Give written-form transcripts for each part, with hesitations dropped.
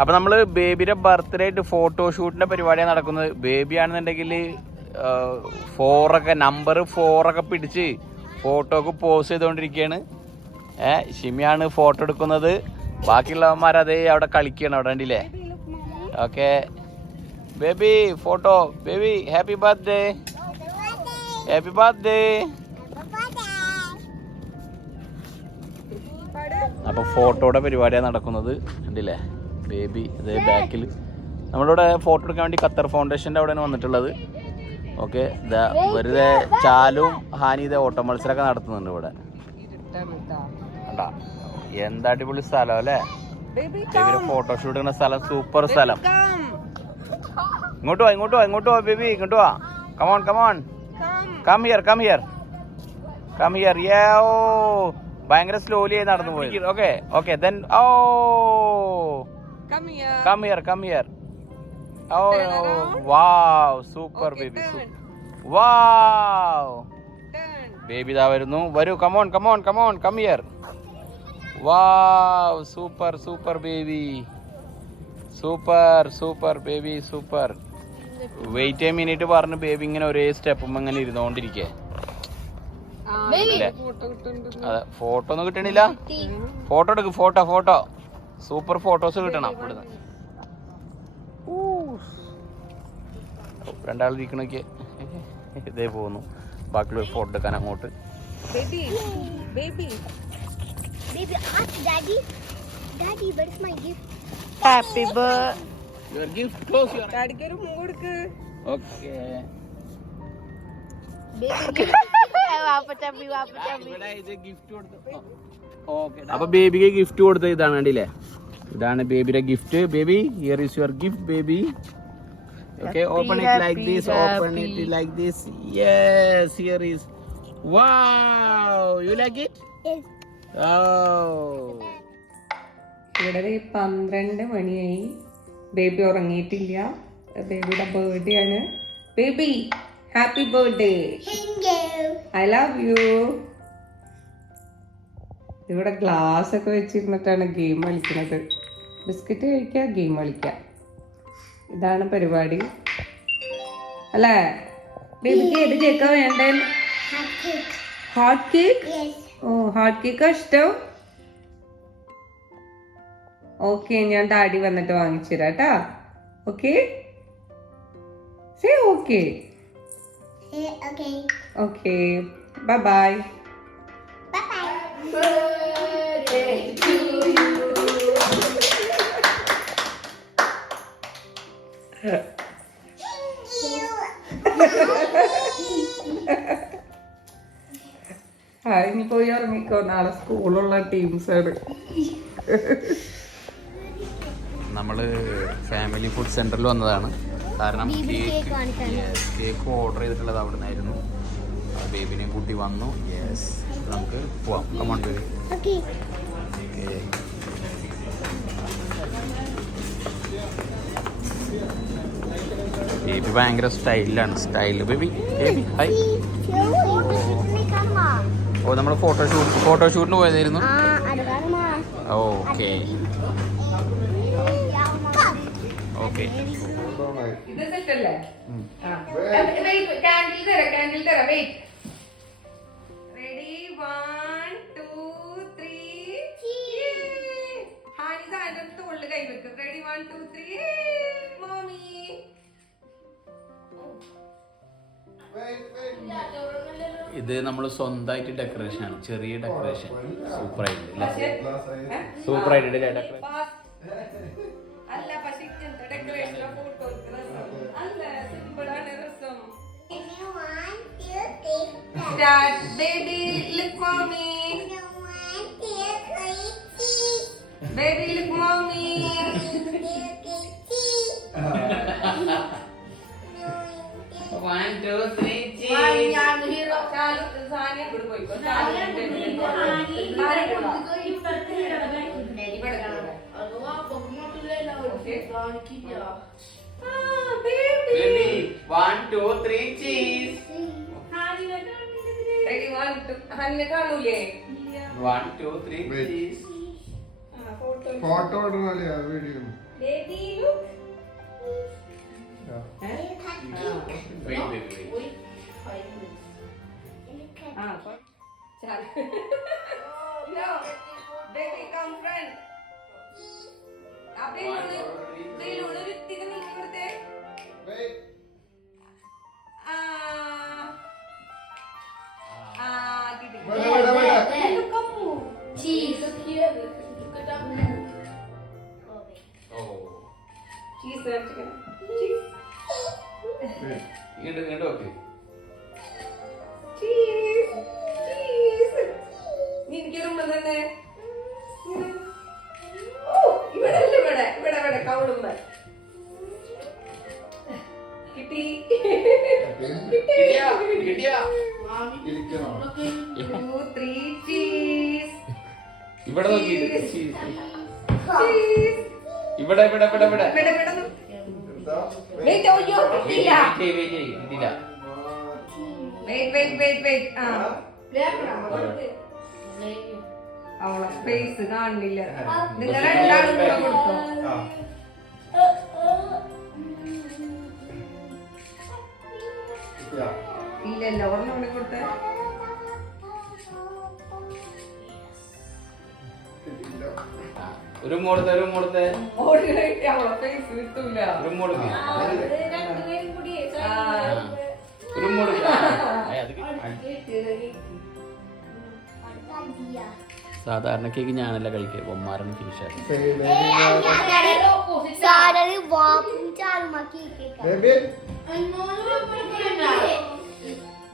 അപ്പൊ നമ്മള് ബേബിയുടെ ബർത്ത്ഡേ ആയിട്ട് ഫോട്ടോഷൂട്ടിന്റെ പരിപാടിയാണ് നടക്കുന്നത്. ബേബി ആണെന്നുണ്ടെങ്കിൽ നമ്പർ 4 പിടിച്ച് ഫോട്ടോക്ക് പോസ് ചെയ്തുകൊണ്ടിരിക്കുകയാണ്. ഷിമിയാണ് ഫോട്ടോ എടുക്കുന്നത്. ബാക്കിയുള്ളവന്മാർ അതേ അവിടെ കളിക്കുകയാണ്. അവിടെ കണ്ടില്ലേ? Okay baby photo. Baby happy birthday, happy birthday. അപ്പൊ ഫോട്ടോയുടെ പരിപാടിയാണ് നടക്കുന്നത്. കണ്ടില്ലേ ബേബി അതേ ബാക്കിൽ. നമ്മളിവിടെ ഫോട്ടോ എടുക്കാൻ വേണ്ടി ഖത്തർ ഫൗണ്ടേഷൻ്റെ അവിടെയാണ് വന്നിട്ടുള്ളത്. ഓക്കെ വെറുതെ ചാലും ഹാനിയുടെ ഓട്ട മത്സരമൊക്കെ നടത്തുന്നുണ്ട് ഇവിടെ. എന്താ അടിപൊളി സ്ഥലം അല്ലേ? ബേബിയുടെ ഫോട്ടോഷൂട്ട് ചെയ്യുന്ന സ്ഥലം, സൂപ്പർ സ്ഥലം. ഇങ്ങോട്ട് വാ, ഇങ്ങോട്ട് വാ, ഇങ്ങോട്ട് വാ ബേബി, ഇങ്ങോട്ട് വാ. Come on come on, come here, come here, come here. ഭയങ്കര സ്ലോലി ആയി നടന്നു പോയി. Okay okay then oh come here, come here. Oh wow, super baby, wow. Baby ഇതാ വരുന്നു. വരൂ, come on come on come on, come here. Wow, super super baby, super super baby, super. Wait a minute പറഞ്ഞു baby ഇങ്ങനെ ഒരേ സ്റ്റെപ്പും ഇങ്ങനെ ഇരുന്നോണ്ടിരിക്കേ. അതെ, photo ഒന്നും കിട്ടണില്ല. ഫോട്ടോ എടുക്ക്, ഫോട്ടോ ഫോട്ടോ. സൂപ്പർ ഫോട്ടോസ് കിട്ടണം ഇവിടുന്ന്. രണ്ടാളിരിക്കണൊക്കെ ഇതേ പോകുന്നു. ബാക്കിയുള്ള ഫോട്ടോ എടുക്കാൻ അങ്ങോട്ട്. Happy birthday gift. Close your ഡാഡിക്ക് ഒരു മൂഡ് കൊടുക്ക്. ഓക്കേ അപ്പൊ ബേബിക്ക് ഗിഫ്റ്റ് കൊടുത്ത ഇതാണ് കണ്ടില്ലേ? ഇതാണ് ബേബിയുടെ ഗിഫ്റ്റ്. Baby here is your gift baby. Okay open it like this, open it like this. Yes, here is. Wow, you like it? ഓ. ഇവിടെ 12 മണിയായി. ബേബി ഉറങ്ങിയിട്ടില്ല. ബേബിയുടെ ബർത്ത്ഡേ ആണ്. Baby happy birthday, I love you. ഇവിടെ ഗ്ലാസ് ഒക്കെ വെച്ചിരുന്നിട്ടാണ് game കളിക്കുന്നത്. ബിസ്ക്കറ്റ് കഴിക്കുക, ഗെയിം കളിക്കുക, ഇതാണ് പരിപാടി അല്ലേ? ബേബിക്ക് ഏത് കേക്കാ വേണ്ടേ? Hot cake. ഓ, ഹോട്ട് കേക്കാ ഇഷ്ടം? ഓക്കെ, ഞാൻ ഡാഡി വന്നിട്ട് വാങ്ങിച്ചു തരാം കേട്ടാ. Okay, say okay. Okay, bye bye. ഇനി പോയി ഇറങ്ങിക്കോ, നാളെ സ്കൂളുള്ള ടീംസ് ആണ്. നമ്മള് ഫാമിലി ഫുഡ് സെന്ററിൽ വന്നതാണ്. കാരണം കേക്ക് ഓർഡർ ചെയ്തിട്ടുള്ളത് അവിടെ നിന്നായിരുന്നു. ബേബിനെയും കൂട്ടി വന്നു. യെസ്, നമുക്ക് പോവാം. Come on baby. ബേബി ഭയങ്കര സ്റ്റൈലാണ്. Style baby. Baby hi. ഓ, നമ്മൾ ഫോട്ടോഷൂട്ടിന് പോയതായിരുന്നു. Okay okay. ഇത് സെറ്റല്ലേ? കാൻഡിൽ തരാം, കാൻഡിൽ തരാം. വെയിറ്റ്. റെഡി, 1 2 3. ഹാനി സാറിന്റെ തോളിൽ കൈ വെക്കും. റെഡി, 1 2 3. മോമി. ഇത് നമ്മൾ സ്വന്തമായിട്ട് ഡെക്കറേഷൻ ആണ്. ചെറിയ ഡെക്കറേഷൻ. സൂപ്പർ ആയിട്ടുണ്ട്. സൂപ്പർ ആയിട്ടുണ്ട് ഡെക്കറേഷൻ. അല്ല, പക്ഷെ ഇങ്ങനത്തെ ഡെക്കറേഷൻ ഫോട്ടോ അല്ല, സിമ്പിൾ ആണ് രസം. Start, baby, look mommy. Baby, look mommy. One, two, three, cheese. Baby, 1 2 3 cheese. Ready, 1 2. ഹന്നെ കാണൂലേ? 1 2 3 cheese. ഫോട്ടോ ഫോട്ടോ ഇടണല്ലേ video Baby, look. No, baby, come front. Abhi lunu vitti ka nahi korte. Kiti. Cheese. Here, look at that. Cheese and chicken. Cheese. ഇങ്ങോട്ട് okay Cheese. Cheese. നിനക്കൊരു തന്നെ ഇവിടെ ഇവിടെ കൗളുമ്പ കിട്ടി കിട്ടിയാ 2, 3 cheese. ഇവിടെ നോക്കി Cheese. ഇവിടെ ഇവിടെ ഇവിടെ ഇവിടെ ഇവിടെ Wait, oh, you കിട്ടില്ല. കിട്ടില്ല Wait. അവളെ സ്പേസ് കാണുന്നില്ല. നിങ്ങൾ രണ്ടാളും കൂടെ കൊടുത്തോ. ഇല്ല ഒരെണ്ണം കൂടെ കൊടുത്തേ. ഒരു മോളത്തെ ഓടി കഴിട്ട് അവളെ സ്പേസ് കിട്ടൂല. ഒരു മോളത്തെ സാധാരണ കേക്ക് ഞാനല്ല കഴിക്കുക ഒമ്മാരാണ് ഫിനിഷ് ആക്കി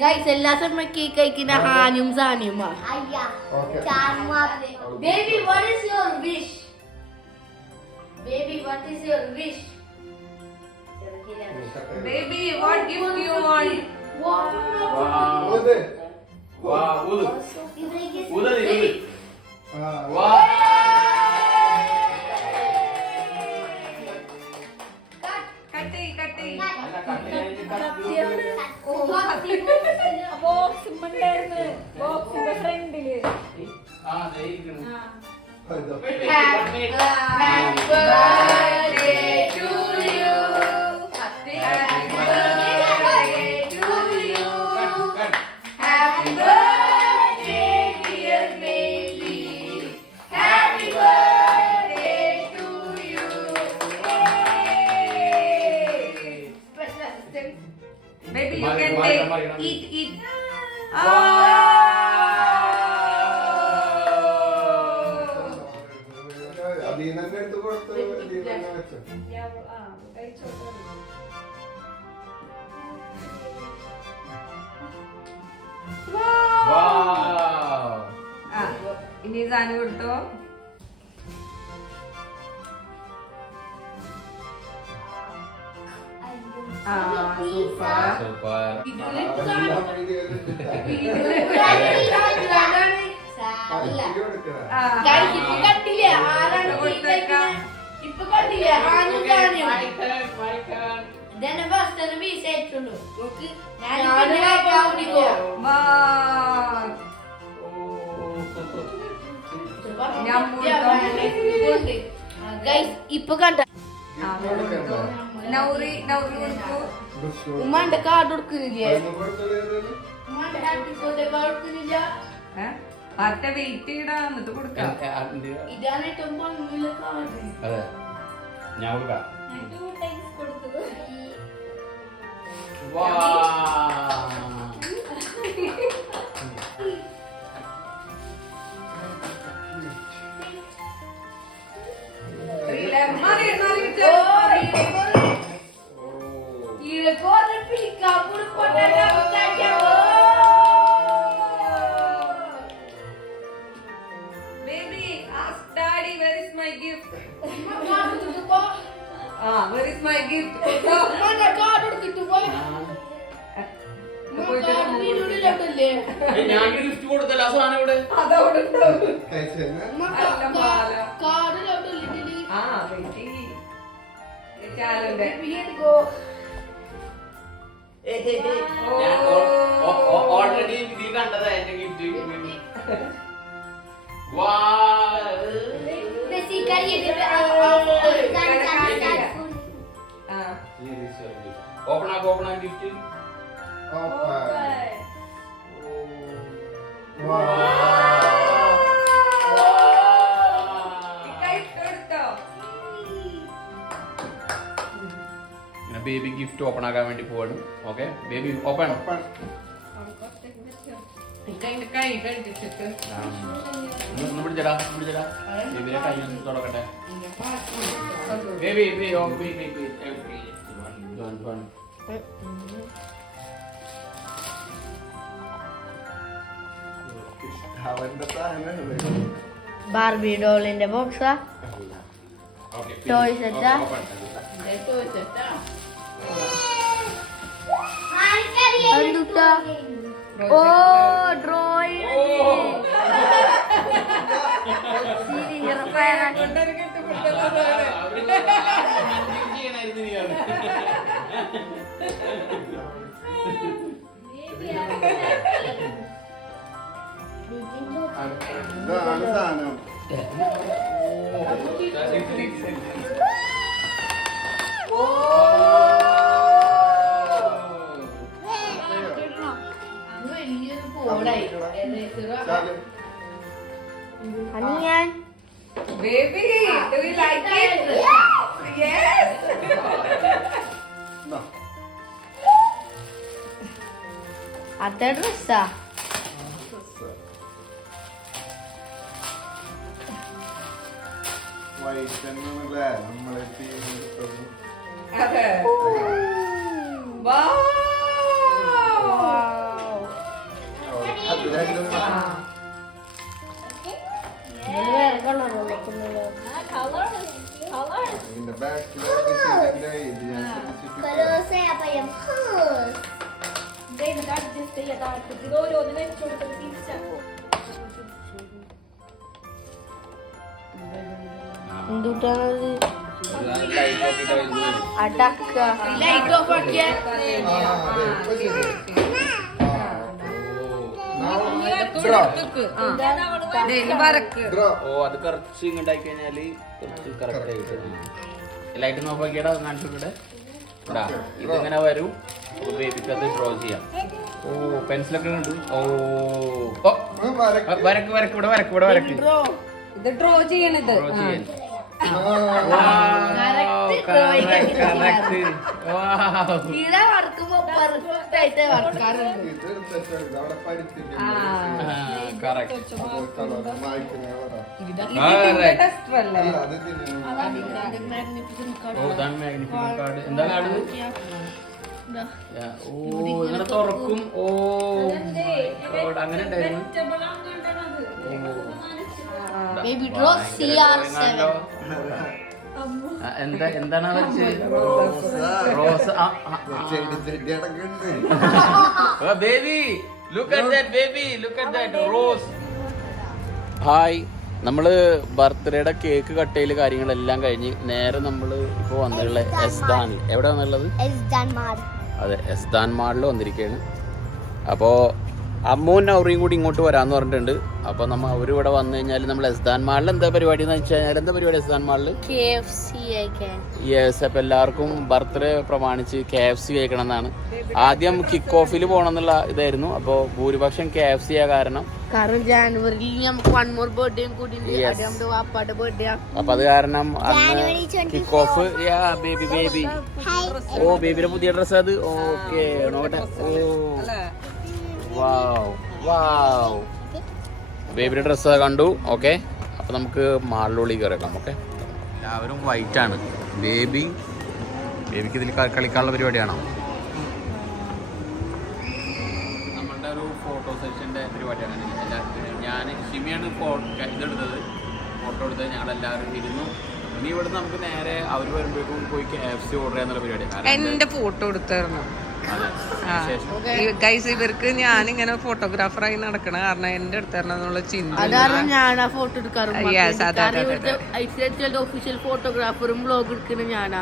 Guys, എല്ലാ സമയം കേക്ക് കഴിക്കുന്ന ഹാനും സാനിയുമാ. Baby, what is your wish? Baby, what is your wish? Baby, what gift you want? കട്ടി ബോക്സിന്റെ ഫ്രണ്ടില് Happy birthday to you. Happy birthday to you. Happy birthday, dear baby. Happy birthday to you. Baby, you can take, eat. അദീനന്റെ അടുത്ത് കൊടുത്ത് അദീനെ വെച്ചു ഇനി സാധനം കൊടുത്തോ. Super ഇപ്പൊ കണ്ടില്ലേ ഹാനും സാനിയും. ഇതന്നെ ഫസ്റ്റ് തന്നെ പീസ് ആയിട്ടുള്ളൂ. ഇപ്പൊ കണ്ട ഉമ്മാന്റെ കാർഡ് കൊടുക്കുന്നില്ലേ? ഉമ്മാന്റെ ഹാപ്പി ബർത്ത്ഡേ കാർഡ് കൊടുക്കുന്നില്ല. പാറ്റ വെയിറ്റ് ചെയ്യടാ എന്നിട്ട് കൊടുക്കാം. ഇതാണ് ഏറ്റവും ഭംഗിയുള്ള കാർഡ്. അതെ ഞാൻ കൊടുക്കാം. Where is my gift? ഞാൻ ഗിഫ്റ്റ് കൊടുത്തല്ല ആ സാധനം ഇവിടെ ഓൾറെഡി ഇതിൽ കണ്ടതാ എന്റെ ഗിഫ്റ്റ്. ഓപ്പൺ ആക്ക് ഗിഫ്റ്റ്. ബേബി ഗിഫ്റ്റ് ഓപ്പൺ ആക്കാൻ വേണ്ടി പോവാണ്. Okay baby open. പിടിച്ചടാ ബേബിയുടെ കൈ തുടക്കട്ടെ. ബേബി അവന്റെ സാധനങ്ങള് ബാർബി ഡോളിന്റെ ബോക്സാ ടോയ് സെറ്റാ എന്തുട്ടാ ഓ ഡ്രോയിങ് ഇതാണ് സാധനം. അനിയൻ Baby, do you like it? Yes. No. അത്ത ഡ്രസ്സാ വൈറ്റല്ലേ നമ്മളെ അതെ. Wow. വേറെ കളർ കൊടുക്കുന്നല്ലോ ഇതിന്റെ ബാക്കിലെ ഇത് ഞാൻ ശ്രദ്ധിച്ചിട്ടില്ല. എന്തുട്ടാണത് അടക്ക ലൈറ്റ് ഓഫ് ആക്കിയ ഓ അത് കുറച്ച് ഇങ്ങോട്ടാക്കി കഴിഞ്ഞാല് കുറച്ച് കറക്റ്റ് ആയിട്ട് ലൈറ്റ് നോക്കിയാടാ കാണിച്ചിട്ട് ഇതിങ്ങനെ വരും. ബേബിക്ക് അത് ഡ്രോ ചെയ്യാം. ഓ പെൻസിലൊക്കെ ഉണ്ട്. ഓ വരക്ക് വരക്ക് ഇവിടെ വരക്ക് ഇവിടെ വരക്ക് ഇത് ഡ്രോ ചെയ്യണത്. ഡ്രോ ചെയ്യാൻ. വറക്കുമ്പോ പെർഫെക്റ്റ് ആയിട്ട് വറക്കാറുണ്ട്. ഇത് എടുത്തിട്ട് അവിടെ പഠിപ്പിക്കുന്നു. കറക്റ്റ്. ടെസ്റ്റർ അല്ലേ? അല്ല, അത് തിന്നുന്നു. ഓ ഇതാണ് മാഗ്നിഫിക്കന്റ് കാർഡ്. എന്താ കാർഡ്? ഓ ഇങ്ങനെ തുറക്കും. ഓ അങ്ങനെ ഉണ്ടായിരുന്നു. ബേബി ഡ്രോ CR7 എന്താണ് റോസ്? ചെടി ചെടി അടക്കുന്നുണ്ട്. Baby look at that. Baby look at that rose. Hi, നമ്മള് ബർത്ത്ഡേയുടെ കേക്ക് കട്ടയില് കാര്യങ്ങളെല്ലാം കഴിഞ്ഞ് നേരെ നമ്മള് ഇപ്പൊ വന്നിട്ടുള്ള എസ്ദാനിൽ. എവിടെ വന്നുള്ളത്? അതെ, എസ്ദാൻ മാളിൽ വന്നിരിക്കുകയാണ്. അപ്പോൾ അമ്മൂൻ നൗറിയും കൂടി ഇങ്ങോട്ട് വരാമെന്ന് പറഞ്ഞിട്ടുണ്ട്. അപ്പോൾ നമ്മൾ അവരിവിടെ വന്നു കഴിഞ്ഞാൽ നമ്മൾ എസ്ദാൻ മാളിൽ എന്താ പരിപാടി എന്ന് വെച്ച് കഴിഞ്ഞാൽ, എന്താ പരിപാടി എസ്ദാൻ മാളിൽ? KFC yes. അപ്പോൾ എല്ലാവർക്കും ബർത്ത്ഡേ പ്രമാണിച്ച് KFC കഴിക്കണം എന്നാണ്. ആദ്യം കിക്ക് ഓഫിൽ പോകണം എന്നുള്ള ഇതായിരുന്നു. അപ്പോൾ ഭൂരിപക്ഷം KFC ആ കാരണം ജാനുവരിയിൽ നമുക്ക് വൺ മോർ ബർത്ത്ഡേയും കൂടി വാപ്പാടെ ബർത്ത്ഡേ. അപ്പൊ അത് കാരണം അന്ന് കിക്ക് ഓഫ്. ബേബി ബേബി ഓ ബേബിയുടെ പുതിയ ഡ്രസ് അത്. ഓക്കെ നോക്കട്ടെ. ഓ വാവ് വാവ് ബേബിയുടെ ഡ്രസ്സ് കണ്ടു. ഓക്കെ, അപ്പൊ നമുക്ക് മാളിനുള്ളിൽ കയറാം. ഓക്കെ, എല്ലാവരും വൈറ്റ് ആണ്. ബേബിക്ക് ഇതിൽ കളിക്കാനുള്ള പരിപാടിയാണോ? നമ്മളുടെ ഒരു ഫോട്ടോ സെഷന്റെ പരിപാടിയാണ്. ഞാൻ ഷിമിയാണ് ഇതെടുത്തത്, ഫോട്ടോ എടുത്തത്. ഞങ്ങളെല്ലാവരും ഇരുന്നു. ഇനി ഇവിടെ നമുക്ക് നേരെ അവർ വരുമ്പോഴേക്കും പോയി KFC ഓർഡർ ചെയ്യാന്നുള്ള പരിപാടിയാണ്. എന്റെ ഫോട്ടോ എടുത്തായിരുന്നു ഗൈസ്. ഇവർക്ക് ഞാനിങ്ങനെ ഫോട്ടോഗ്രാഫറായി നടക്കണ കാരണം എന്റെ അടുത്തായിരുന്നുള്ള ചിന്ത. ഞാൻ ആ ഫോട്ടോ എടുക്കാറുണ്ട്. ഒഫീഷ്യൽ ഫോട്ടോഗ്രാഫറും ബ്ലോഗ് എടുക്കുന്ന ഞാനാ.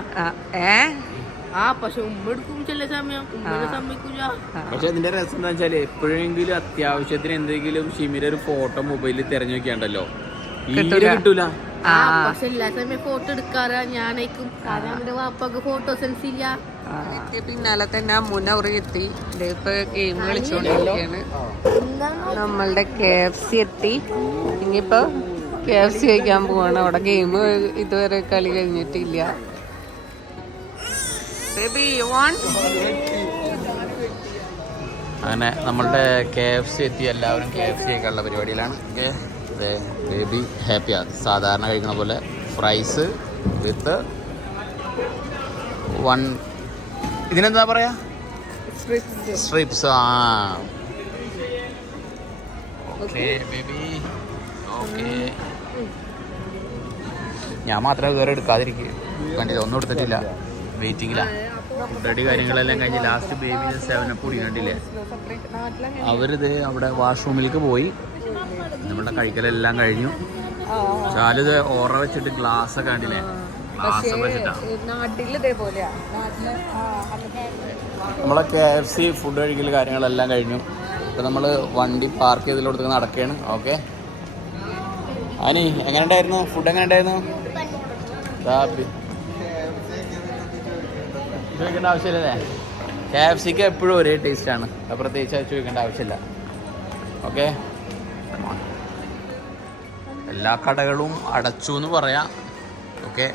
പക്ഷെ ഉമ്മ എടുക്കും ചില സമയം, ഉമ്മ സമ്മതിക്കൂല. പക്ഷെ അതിന്റെ രസം എന്താ വെച്ചാല് എപ്പോഴെങ്കിലും അത്യാവശ്യത്തിന് എന്തെങ്കിലും ഷിമിര ഒരു ഫോട്ടോ മൊബൈലിൽ തിരഞ്ഞു വെക്കാണ്ടല്ലോ, തീരെ കിട്ടൂല. ആ പക്ഷെ എല്ലാ സമയം ഫോട്ടോ എടുക്കാറ് ഞാനേക്കും കാരണം എന്റെ വാപ്പൊക്കെ ഫോട്ടോ സെൻസ് ഇല്ല. എത്തിയ പിന്നാലെ തന്നെ മുന്നറി എത്തി. ഇപ്പൊ ഗെയിം കളിച്ചോണ്ടിരിക്കുകയാണ്. നമ്മളുടെ KFC എത്തി. ഇനിയിപ്പോ KFC കഴിക്കാൻ പോവാണ്. അവിടെ ഗെയിം ഇതുവരെ കളി കഴിഞ്ഞിട്ടില്ല. Baby you want? അങ്ങനെ നമ്മളുടെ KFC എത്തി. എല്ലാവരും KFC കഴിക്കാനുള്ള പരിപാടിയിലാണ്. ഓക്കെ, ബേബി ഹാപ്പിയാണ്. സാധാരണ കഴിക്കണ പോലെ ഫ്രൈസ് വിത്ത് വൺ, ഇതിനെന്താ പറയാ, സ്ട്രിപ്സ്. ആ ഓക്കെ ബേബി, ഓക്കെ. ഞാൻ മാത്രമേ വേറെ എടുക്കാതിരിക്കും. കണ്ടില്ല, ഒന്നും എടുത്തിട്ടില്ല, വെയിറ്റിങ്ങില്ല. ഫുഡടി കാര്യങ്ങളെല്ലാം കഴിഞ്ഞ് ലാസ്റ്റ് ബേബി 7 കൂടി കണ്ടില്ലേ. അവരിത് അവിടെ വാഷ്റൂമിലേക്ക് പോയി. നമ്മുടെ കഴിക്കലെല്ലാം കഴിഞ്ഞു. ചാലിത് ഓറ വെച്ചിട്ട് ഗ്ലാസ് ഒക്കെ കണ്ടില്ലേ, ഗ്ലാസ് വെച്ചിട്ടാ. നമ്മളെ KFC ഫുഡ് കഴിക്കൽ കാര്യങ്ങളെല്ലാം കഴിഞ്ഞു. ഇപ്പം നമ്മൾ വണ്ടി പാർക്ക് ചെയ്തതിലോടത്ത് നടക്കുകയാണ്. ഓക്കെ അനി, എങ്ങനെ ഉണ്ടായിരുന്നു ഫുഡ്? എങ്ങനെ ഉണ്ടായിരുന്നു? ചോദിക്കേണ്ട ആവശ്യമില്ലല്ലേ. KFCക്ക് എപ്പോഴും ഒരേ ടേസ്റ്റാണ്, പ്രത്യേകിച്ച് ചോദിക്കേണ്ട ആവശ്യമില്ല. ഓക്കെ, എല്ലാ കടകളും അടച്ചു എന്ന് പറയാം. ഓക്കെ,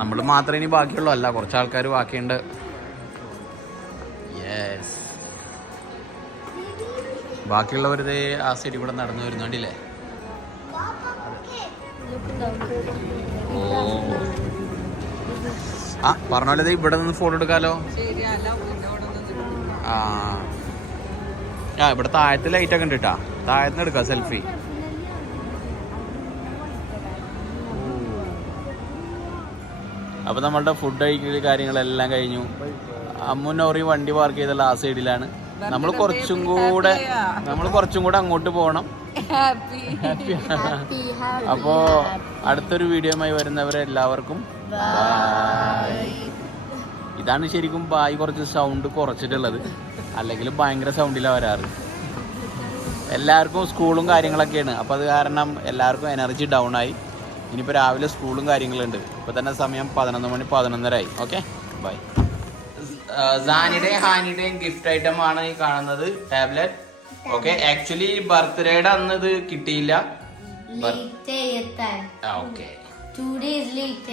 നമ്മൾ മാത്രമേ ഇനി ബാക്കിയുള്ളൂ, അല്ല കുറച്ച് ആൾക്കാർ ബാക്കിയുണ്ട്. യെസ്, ബാക്കിയുള്ളവരിത് ആ സൈഡിൽ കൂടെ നടന്നു വരുന്നുണ്ടല്ലേ. ഓ ആ പറഞ്ഞോലത് ഇവിടെ നിന്ന് ഫോട്ടോ എടുക്കാലോ. ആ ഇവിടെ താഴത്ത് ലൈറ്റൊക്കെ ഉണ്ട് കേട്ടാ, താഴത്തുനിന്ന് എടുക്കാം സെൽഫി. അപ്പോൾ നമ്മളുടെ ഫുഡ് കഴിക്കൽ കാര്യങ്ങളെല്ലാം കഴിഞ്ഞു. അമ്മുനോറി വണ്ടി പാർക്ക് ചെയ്തുള്ള ആ സൈഡിലാണ്. നമ്മൾ കുറച്ചും കൂടെ അങ്ങോട്ട് പോകണം. അപ്പോൾ അടുത്തൊരു വീഡിയോയുമായി വരുന്നവരെല്ലാവർക്കും ബൈ. ഇതാണ് ശരിക്കും ബായ് കുറച്ച് സൗണ്ട് കുറച്ചിട്ടുള്ളത്, അല്ലെങ്കിൽ ഭയങ്കര സൗണ്ടിലാണ് വരാറ്. എല്ലാവർക്കും സ്കൂളും കാര്യങ്ങളൊക്കെയാണ്, അപ്പോൾ അത് കാരണം എല്ലാവർക്കും എനർജി ഡൗൺ ആയി. ഇനിയിപ്പോൾ രാവിലെ സ്കൂളും കാര്യങ്ങളുണ്ട്. ഇപ്പോൾ തന്നെ സമയം 11 മണി 11:30 ആയി. Okay bye. സാനിയുടെയും ഹാനിയുടെയും ഗിഫ്റ്റ് ഐറ്റം ആണ് ഈ കാണുന്നത്, ടാബ്ലറ്റ്. ഓക്കെ, ആക്ച്വലി ബർത്ത്ഡേയുടെ അന്ന് ഇത് കിട്ടിയില്ല. Okay, 2 days late.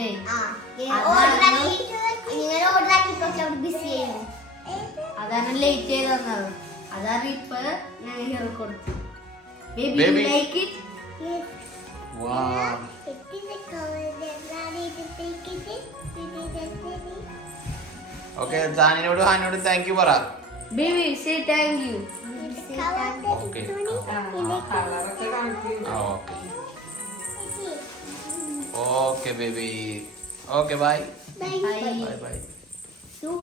അതാണ് ലേറ്റ് ചെയ്ത് തന്നത്. അതാണ് ഇപ്പൊ ഞാൻ കൊടുത്തു. Baby. Like it? Wow. Okay, സാനിനോട് ഹാനിനോട് താങ്ക് യു പറ. Baby, say thank you. Okay okay baby. Okay bye. Bye. Bye by.